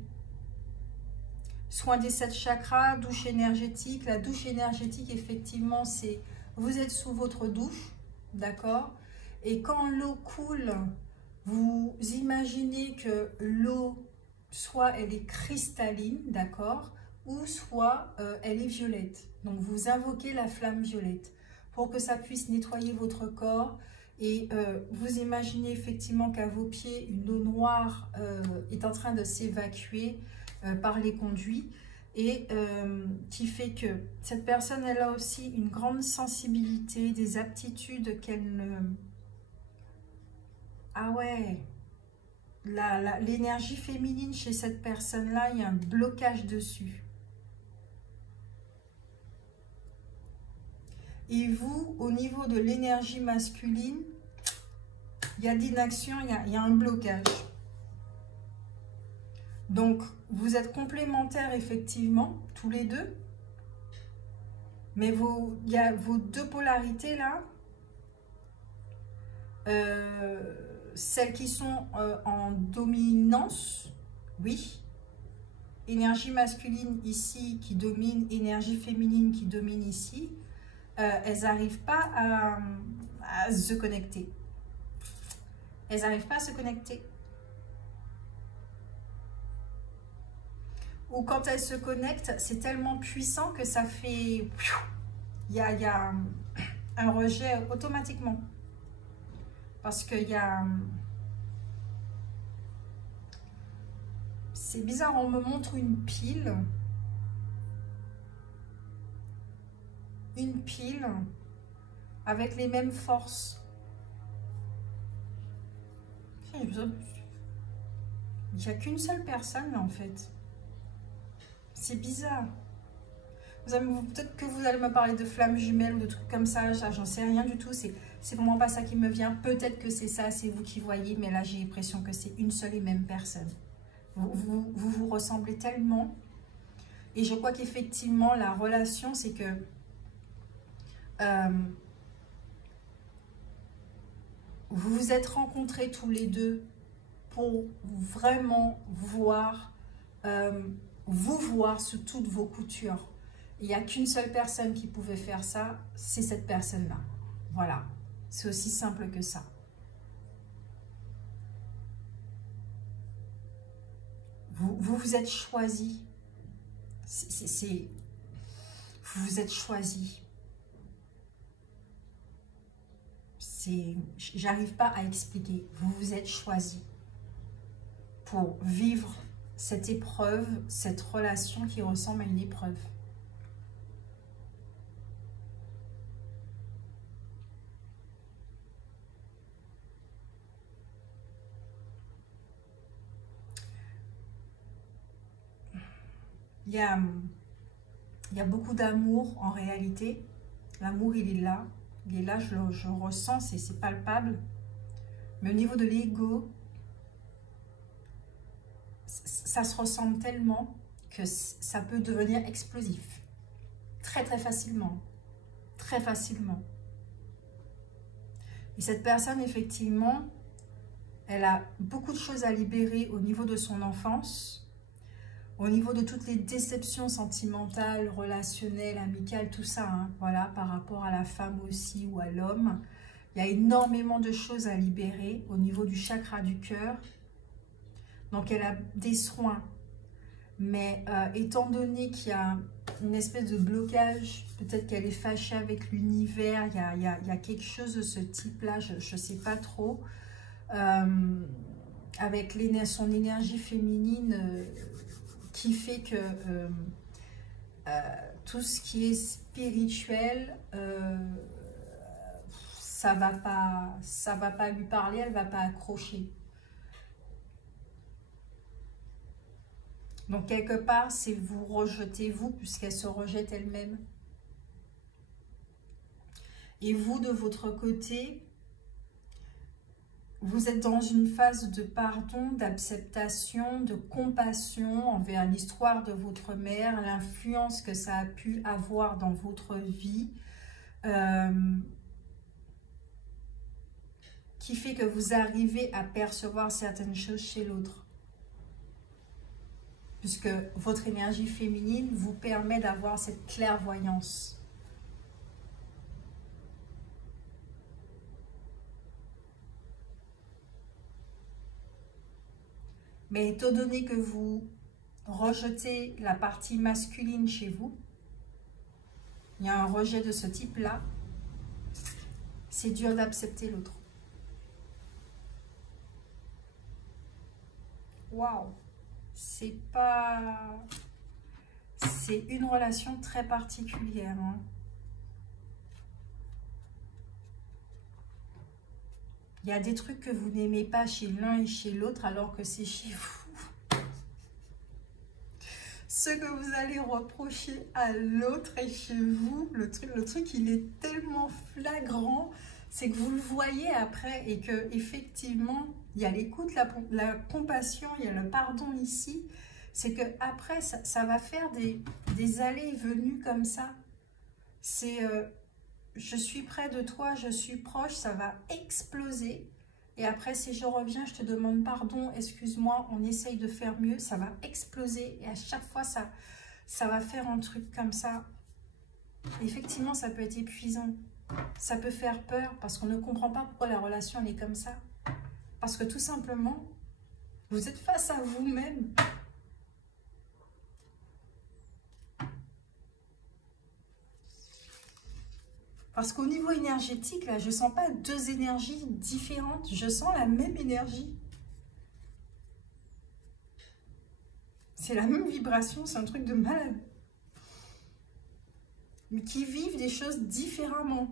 Soin des 7 chakras, douche énergétique. La douche énergétique, effectivement, c'est... Vous êtes sous votre douche, d'accord? Et quand l'eau coule, vous imaginez que l'eau, soit elle est cristalline, d'accord? Ou soit elle est violette. Donc, vous invoquez la flamme violette pour que ça puisse nettoyer votre corps. Et vous imaginez effectivement qu'à vos pieds, une eau noire est en train de s'évacuer par les conduits et qui fait que cette personne, elle a aussi une grande sensibilité, des aptitudes qu'elle ne... Ah ouais, l'énergie féminine chez cette personne-là, il y a un blocage dessus. Et vous, au niveau de l'énergie masculine, il y a de l'inaction, il y a un blocage. Donc, vous êtes complémentaires, effectivement, tous les deux. Mais il y a vos deux polarités, là. Celles qui sont en dominance, oui. Énergie masculine ici qui domine, énergie féminine qui domine ici. Elles n'arrivent pas à se connecter. Elles n'arrivent pas à se connecter. Ou quand elles se connectent, c'est tellement puissant que ça fait... Il y a un rejet automatiquement. Parce qu'il y a... C'est bizarre, on me montre une pile. Une pile avec les mêmes forces. Il n'y a qu'une seule personne là en fait. C'est bizarre. Peut-être que vous allez me parler de flammes jumelles ou de trucs comme ça. J'en sais rien du tout. C'est vraiment pas ça qui me vient. Peut-être que c'est ça, c'est vous qui voyez. Mais là, j'ai l'impression que c'est une seule et même personne. Vous ressemblez tellement. Et je crois qu'effectivement, la relation, c'est que... vous vous êtes rencontrés tous les deux pour vraiment voir, vous voir sous toutes vos coutures. Il n'y a qu'une seule personne qui pouvait faire ça, c'est cette personne-là. Voilà, c'est aussi simple que ça. Vous vous êtes choisis. Vous vous êtes choisis. J'arrive pas à expliquer. Vous vous êtes choisis pour vivre cette épreuve, cette relation qui ressemble à une épreuve. il y a beaucoup d'amour en réalité. L'amour, il est là. Il est là, je le ressens, c'est palpable. Mais au niveau de l'ego, ça se ressemble tellement que ça peut devenir explosif. Très, très facilement. Très facilement. Et cette personne, effectivement, elle a beaucoup de choses à libérer au niveau de son enfance, au niveau de toutes les déceptions sentimentales, relationnelles, amicales, tout ça, hein, voilà, par rapport à la femme aussi ou à l'homme. Il y a énormément de choses à libérer au niveau du chakra du cœur. Donc, elle a des soins. Mais étant donné qu'il y a une espèce de blocage, peut-être qu'elle est fâchée avec l'univers, il y a quelque chose de ce type-là, je ne sais pas trop. Avec son énergie féminine qui fait que tout ce qui est spirituel, ça va pas lui parler, elle va pas accrocher. Donc, quelque part, c'est vous rejetez vous, puisqu'elle se rejette elle-même. Et vous, de votre côté, vous êtes dans une phase de pardon, d'acceptation, de compassion envers l'histoire de votre mère, l'influence que ça a pu avoir dans votre vie, qui fait que vous arrivez à percevoir certaines choses chez l'autre. Puisque votre énergie féminine vous permet d'avoir cette clairvoyance. Mais étant donné que vous rejetez la partie masculine chez vous, il y a un rejet de ce type-là, c'est dur d'accepter l'autre. Waouh! C'est une relation très particulière. Hein. Il y a des trucs que vous n'aimez pas chez l'un et chez l'autre alors que c'est chez vous. Ce que vous allez reprocher à l'autre et chez vous, le truc il est tellement flagrant, c'est que vous le voyez après et que effectivement il y a l'écoute, la compassion, il y a le pardon ici. C'est que après ça va faire des allées et venues comme ça. C'est je suis près de toi, je suis proche, ça va exploser. Et après, si je reviens, je te demande pardon, excuse-moi, on essaye de faire mieux, ça va exploser. Et à chaque fois, ça va faire un truc comme ça. Effectivement, ça peut être épuisant. Ça peut faire peur parce qu'on ne comprend pas pourquoi la relation elle est comme ça. Parce que tout simplement, vous êtes face à vous-même. Parce qu'au niveau énergétique, là, je ne sens pas deux énergies différentes. Je sens la même énergie. C'est la même vibration, c'est un truc de malade. Mais qui vivent des choses différemment.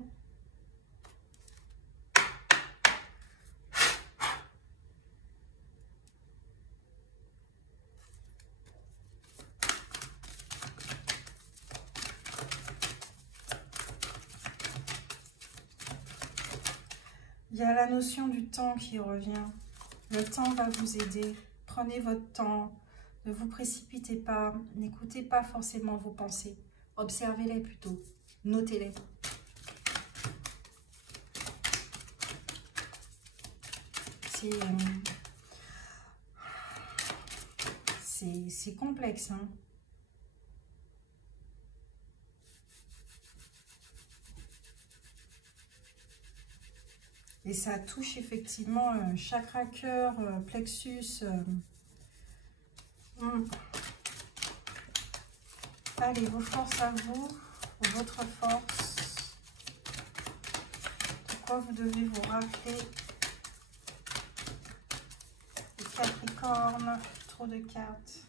Il y a la notion du temps qui revient. Le temps va vous aider. Prenez votre temps. Ne vous précipitez pas. N'écoutez pas forcément vos pensées. Observez-les plutôt. Notez-les. C'est complexe, hein. Et ça touche effectivement chakra cœur, plexus. Allez, vos forces à vous, votre force. De quoi vous devez vous rappeler. Les Capricornes, trop de cartes.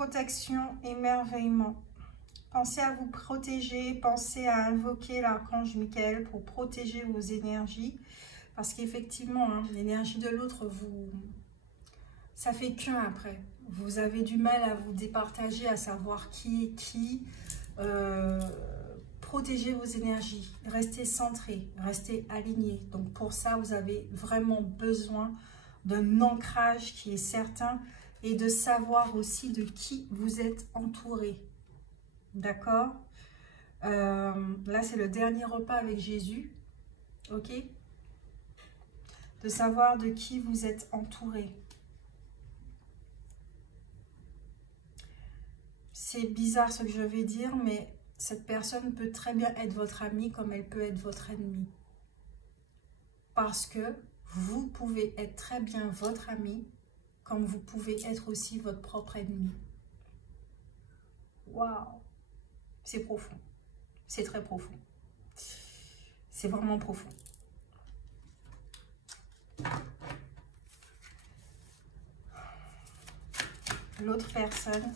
protection, émerveillement. Pensez à vous protéger, pensez à invoquer l'archange Michael pour protéger vos énergies. Parce qu'effectivement, hein, l'énergie de l'autre, ça fait qu'un après. Vous avez du mal à vous départager, à savoir qui est qui. Protégez vos énergies, restez centré, restez aligné. Donc pour ça, vous avez vraiment besoin d'un ancrage qui est certain et de savoir aussi de qui vous êtes entouré. D'accord? Là, c'est le dernier repas avec Jésus. Ok? De savoir de qui vous êtes entouré. C'est bizarre ce que je vais dire, mais cette personne peut très bien être votre amie comme elle peut être votre ennemi. Parce que vous pouvez être très bien votre ami comme vous pouvez être aussi votre propre ennemi. Waouh! C'est profond. C'est très profond. C'est vraiment profond. L'autre personne.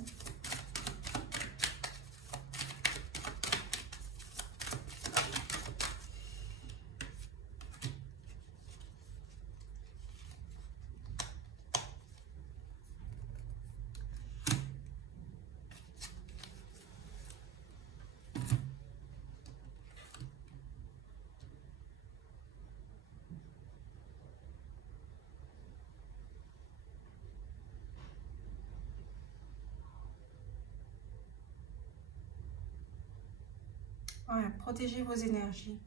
Ouais, protégez vos énergies.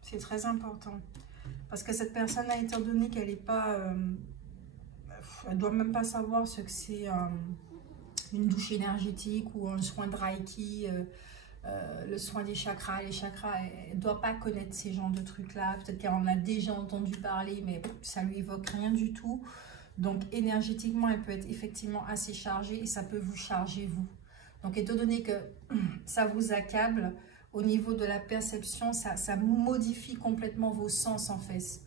C'est très important. Parce que cette personne, étant donné qu'elle n'est pas... elle ne doit même pas savoir ce que c'est une douche énergétique ou un soin de Reiki, le soin des chakras. Les chakras, elle ne doit pas connaître ces genres de trucs-là. Peut-être qu'elle en a déjà entendu parler, mais ça ne lui évoque rien du tout. Donc, énergétiquement, elle peut être effectivement assez chargée et ça peut vous charger, vous. Donc, étant donné que ça vous accable, au niveau de la perception, ça modifie complètement vos sens, en fait.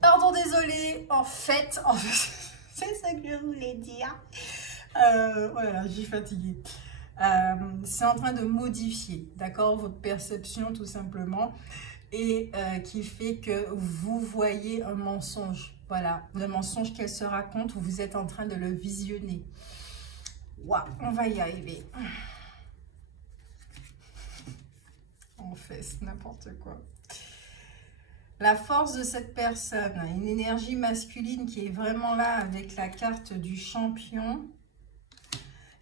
Pardon, désolé. En fait c'est ça que je voulais dire. Voilà, j'ai fatigué. C'est en train de modifier, d'accord, votre perception, tout simplement. Et qui fait que vous voyez un mensonge. Voilà, le mensonge qu'elle se raconte, vous êtes en train de le visionner. Waouh, on va y arriver. On fait n'importe quoi. La force de cette personne, une énergie masculine qui est vraiment là avec la carte du champion.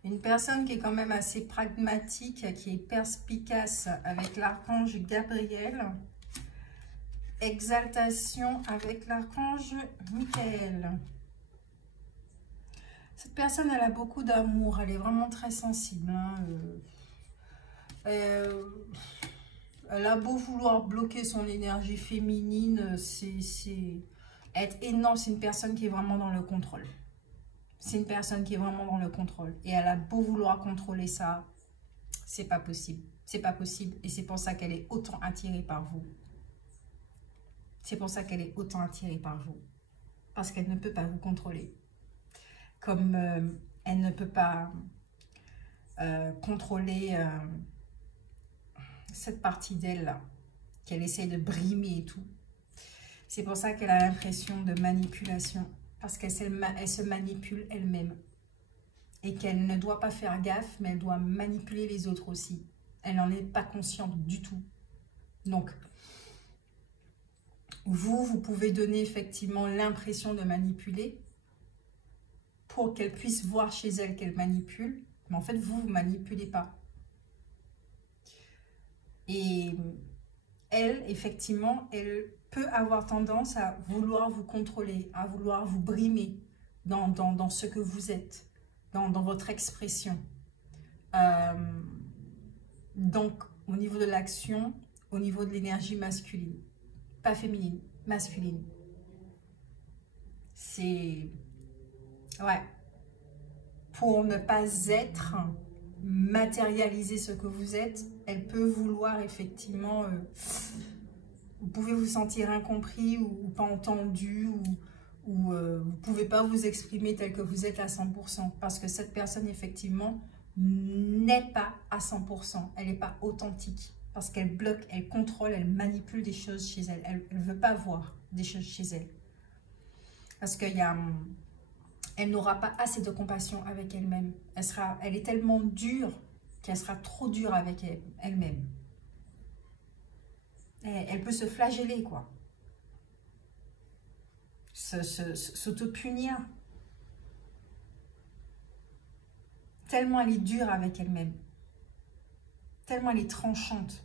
Une personne qui est quand même assez pragmatique, qui est perspicace avec l'archange Gabriel. Exaltation avec l'archange Michael. Cette personne, elle a beaucoup d'amour, elle est vraiment très sensible. Hein. Elle a beau vouloir bloquer son énergie féminine, c'est être énorme, c'est une personne qui est vraiment dans le contrôle. C'est une personne qui est vraiment dans le contrôle. Et elle a beau vouloir contrôler ça, c'est pas possible. C'est pas possible et c'est pour ça qu'elle est autant attirée par vous. C'est pour ça qu'elle est autant attirée par vous. Parce qu'elle ne peut pas vous contrôler. Comme elle ne peut pas contrôler cette partie d'elle qu'elle essaie de brimer et tout. C'est pour ça qu'elle a l'impression de manipulation. Parce qu'elle se manipule elle-même. Et qu'elle ne doit pas faire gaffe, mais elle doit manipuler les autres aussi. Elle n'en est pas consciente du tout. Donc, vous pouvez donner effectivement l'impression de manipuler pour qu'elle puisse voir chez elle qu'elle manipule. Mais en fait, vous ne manipulez pas. Et elle, effectivement, elle peut avoir tendance à vouloir vous contrôler, à vouloir vous brimer dans ce que vous êtes, dans votre expression. Donc, au niveau de l'action, au niveau de l'énergie masculine, pas féminine, masculine. C'est... Ouais. Pour ne pas être, matérialiser ce que vous êtes, elle peut vouloir effectivement... vous pouvez vous sentir incompris ou pas entendu, ou vous pouvez pouvez pas vous exprimer tel que vous êtes à 100%. Parce que cette personne, effectivement, n'est pas à 100%. Elle n'est pas authentique. Parce qu'elle bloque, elle contrôle, elle manipule des choses chez elle. Elle ne veut pas voir des choses chez elle. Parce qu'elle n'aura pas assez de compassion avec elle-même. Elle est tellement dure qu'elle sera trop dure avec elle-même. Elle peut se flageller, quoi. S'auto-punir. Tellement elle est dure avec elle-même. Tellement elle est tranchante.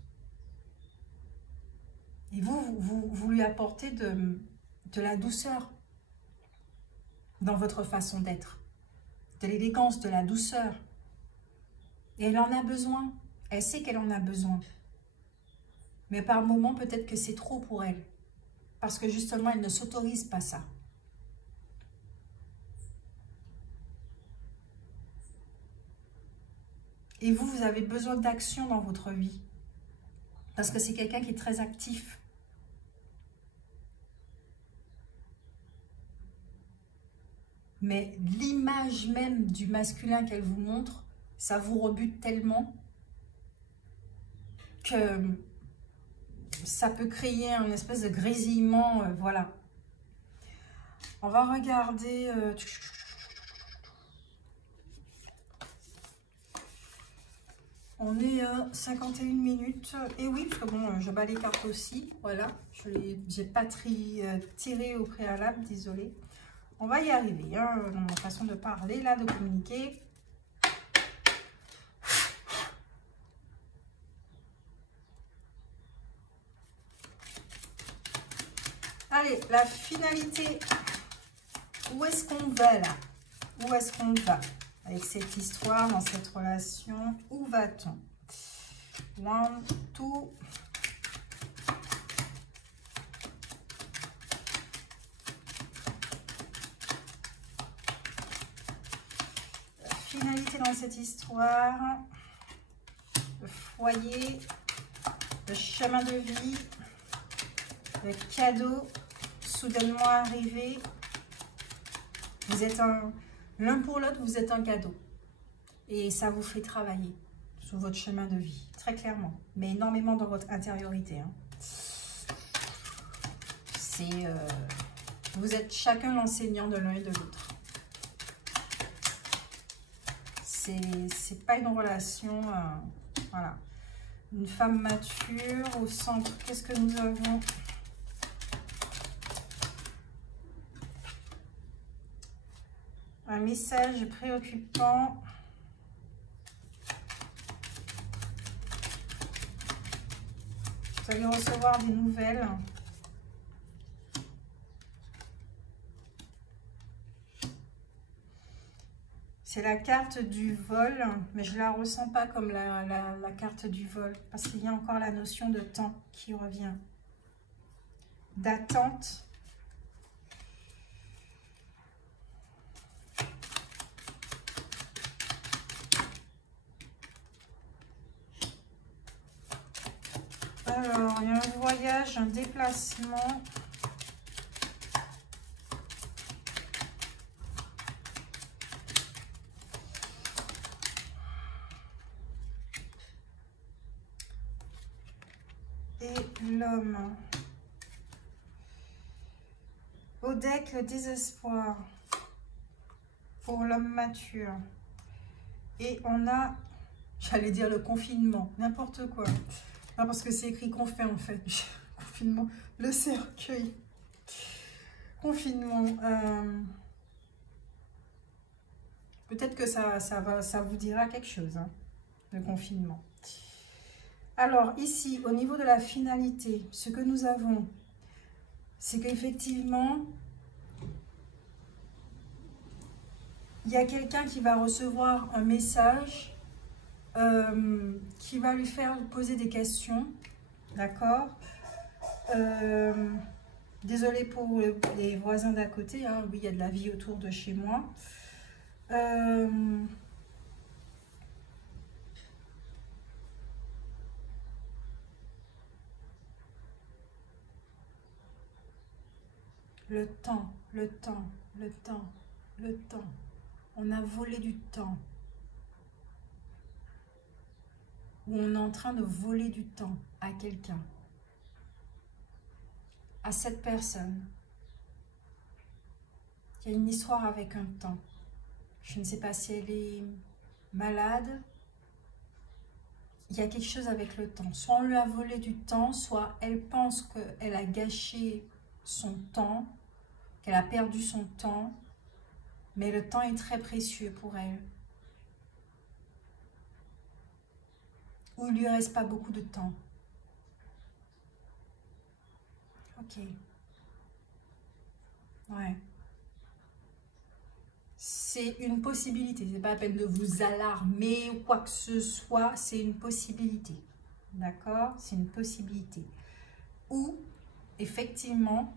Et vous lui apportez de la douceur dans votre façon d'être. De l'élégance, de la douceur. Et elle en a besoin. Elle sait qu'elle en a besoin. Mais par moments, peut-être que c'est trop pour elle. Parce que justement, elle ne s'autorise pas ça. Et vous avez besoin d'action dans votre vie. Parce que c'est quelqu'un qui est très actif. Mais l'image même du masculin qu'elle vous montre, ça vous rebute tellement que ça peut créer un espèce de grésillement, voilà. On va regarder... on est à 51 minutes. Et oui, parce que bon, je bats les cartes aussi. Voilà, je n'ai pas tiré au préalable, désolé. On va y arriver, hein, dans ma façon de parler, là, de communiquer. Allez, la finalité. Où est-ce qu'on va là? Où est-ce qu'on va avec cette histoire, dans cette relation? Où va-t-on? 1, 2. La finalité dans cette histoire. Le foyer. Le chemin de vie. Le cadeau soudainement arrivé. Vous êtes l'un pour l'autre, vous êtes un cadeau. Et ça vous fait travailler sur votre chemin de vie, très clairement. Mais énormément dans votre intériorité. Hein. Vous êtes chacun l'enseignant de l'un et de l'autre. C'est pas une relation... voilà. Une femme mature au centre. Qu'est-ce que nous avons ? Un message préoccupant. Vous allez recevoir des nouvelles. C'est la carte du vol, mais je ne la ressens pas comme la carte du vol, parce qu'il y a encore la notion de temps qui revient. D'attente. Alors, il y a un voyage, un déplacement. Et l'homme. Au deck, le désespoir pour l'homme mature. Et on a, j'allais dire le confinement, n'importe quoi. Non, parce que c'est écrit qu'on fait en fait. Confinement, le cercueil. Confinement. Peut-être que ça vous dira quelque chose, hein, le confinement. Alors ici, au niveau de la finalité, ce que nous avons, c'est qu'effectivement, il y a quelqu'un qui va recevoir un message qui va lui faire poser des questions, d'accord? Désolée pour les voisins d'à côté, hein, oui, il y a de la vie autour de chez moi. Le temps, le temps. le temps, le temps. On a volé du temps. Ou on est en train de voler du temps à quelqu'un. À cette personne. Il y a une histoire avec un temps. Je ne sais pas si elle est malade. Il y a quelque chose avec le temps. Soit on lui a volé du temps, soit elle pense qu'elle a gâché son temps, qu'elle a perdu son temps. Mais le temps est très précieux pour elle. Ou il lui reste pas beaucoup de temps. Ok. Ouais. C'est une possibilité. C'est pas la peine de vous alarmer ou quoi que ce soit. C'est une possibilité. D'accord? C'est une possibilité. Ou, effectivement,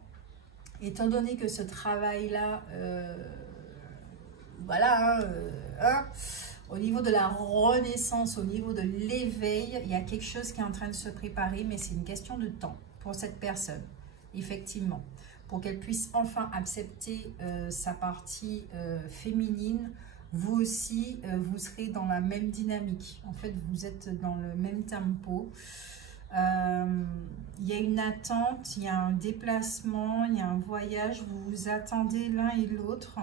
étant donné que ce travail-là, voilà, au niveau de la renaissance, au niveau de l'éveil, il y a quelque chose qui est en train de se préparer, mais c'est une question de temps pour cette personne, effectivement. Pour qu'elle puisse enfin accepter sa partie féminine, vous aussi, vous serez dans la même dynamique. En fait, vous êtes dans le même tempo. Il y a une attente, il y a un déplacement, il y a un voyage. Vous vous attendez l'un et l'autre.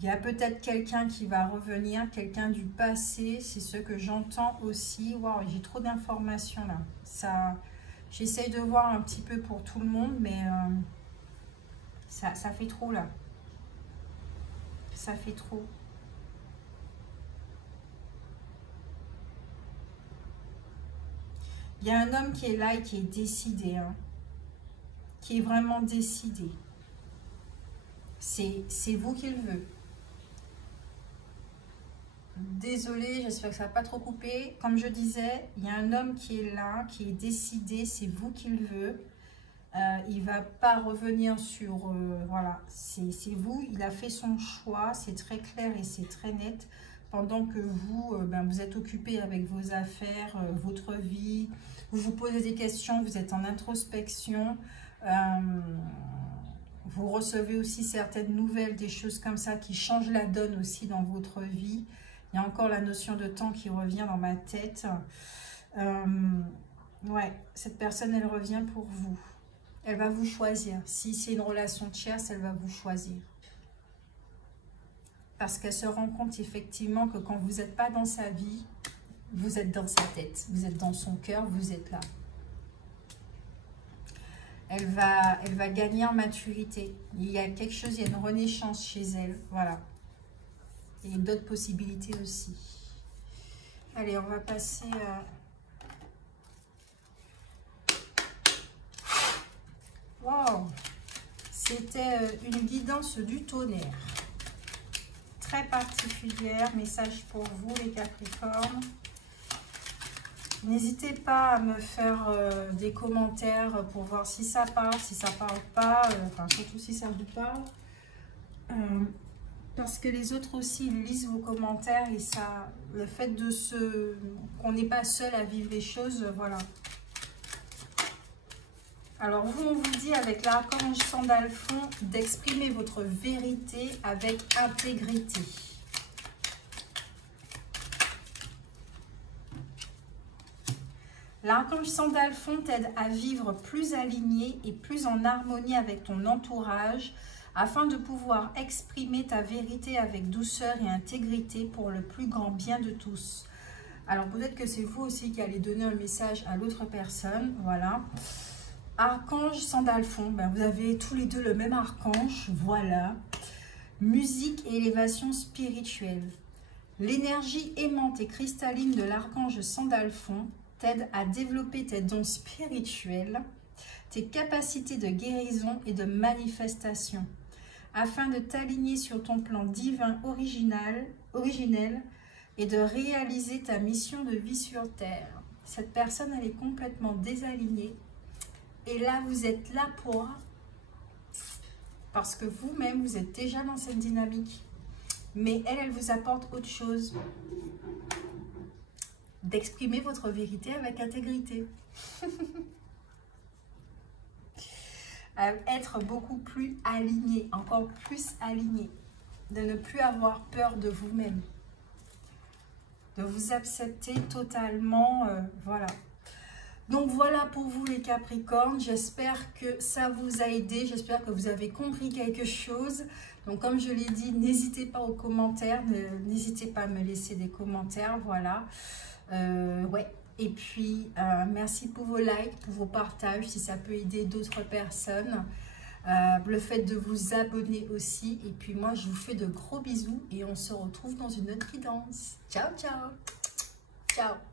Il y a peut-être quelqu'un qui va revenir, quelqu'un du passé. C'est ce que j'entends aussi. Waouh, j'ai trop d'informations là. Ça... J'essaye de voir un petit peu pour tout le monde, mais ça fait trop là. Ça fait trop. Il y a un homme qui est là et qui est décidé. Hein, qui est vraiment décidé. C'est vous qui le veut. Désolée, j'espère que ça n'a pas trop coupé. Comme je disais, il y a un homme qui est là, qui est décidé, c'est vous qui le veut. Il ne va pas revenir sur... voilà, c'est vous, il a fait son choix, c'est très clair et c'est très net. Pendant que vous, vous êtes occupé avec vos affaires, votre vie, vous vous posez des questions, vous êtes en introspection. Vous recevez aussi certaines nouvelles, des choses comme ça qui changent la donne aussi dans votre vie. Il y a encore la notion de temps qui revient dans ma tête. Ouais, cette personne, elle revient pour vous. Elle va vous choisir. Si c'est une relation tierce, elle va vous choisir. Parce qu'elle se rend compte effectivement que quand vous n'êtes pas dans sa vie, vous êtes dans sa tête. Vous êtes dans son cœur, vous êtes là. Elle va gagner en maturité. Il y a quelque chose, il y a une renaissance chez elle. Voilà. Et d'autres possibilités aussi. Allez, on va passer à... Wow! C'était une guidance du tonnerre. Très particulière. Message pour vous, les Capricornes. N'hésitez pas à me faire des commentaires pour voir si ça parle pas. Enfin, surtout si ça vous parle. Parce que les autres aussi lisent vos commentaires et ça, le fait de qu'on n'est pas seul à vivre les choses, voilà. Alors vous, on vous dit avec l'archange Sandalphon d'exprimer votre vérité avec intégrité. L'archange Sandalphon t'aide à vivre plus aligné et plus en harmonie avec ton entourage, afin de pouvoir exprimer ta vérité avec douceur et intégrité pour le plus grand bien de tous. Alors peut-être que c'est vous aussi qui allez donner un message à l'autre personne, voilà. Archange Sandalphon, vous avez tous les deux le même archange, voilà. Musique et élévation spirituelle. L'énergie aimante et cristalline de l'archange Sandalphon t'aide à développer tes dons spirituels, tes capacités de guérison et de manifestation, afin de t'aligner sur ton plan divin originel et de réaliser ta mission de vie sur Terre. Cette personne, elle est complètement désalignée. Et là, vous êtes là pour... Parce que vous-même, vous êtes déjà dans cette dynamique. Mais elle, elle vous apporte autre chose. D'exprimer votre vérité avec intégrité. à être beaucoup plus aligné, encore plus aligné, de ne plus avoir peur de vous-même, de vous accepter totalement, voilà. Donc voilà pour vous les Capricornes, j'espère que ça vous a aidé, j'espère que vous avez compris quelque chose. Donc comme je l'ai dit, n'hésitez pas aux commentaires, n'hésitez pas à me laisser des commentaires, voilà. Ouais. Et puis, merci pour vos likes, pour vos partages, si ça peut aider d'autres personnes. Le fait de vous abonner aussi. Et puis moi, je vous fais de gros bisous et on se retrouve dans une autre guidance. Ciao, ciao. Ciao.